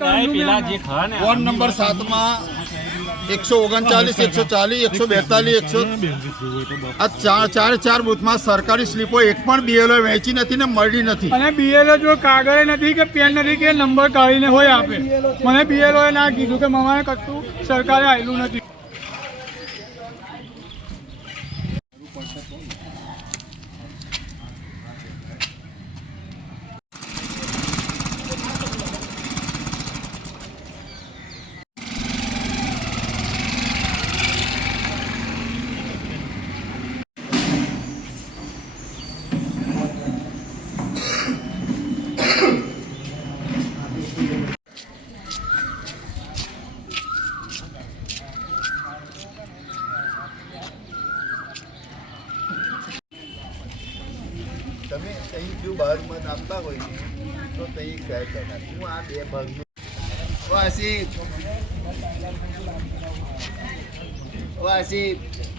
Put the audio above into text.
Ward number 7 માં 139, 140, 142, 100 આ ચાર બૂથમાં સરકારી સ્લીપો એક પણ બીએલઓ વેચી નથી ને મળી નથી. અને બીએલઓ જો કાગળ નથી કે પેન નથી કે નંબર કાઢીને હોય આપે. મને બીએલઓ ના કીધું કે મમાને કશું સરકારે આવેલું નથી. તમે અહીં જો બહાર મત આપતા હોય તો તઈ કહે કદાચ હું આ બે ભાગનું વાસી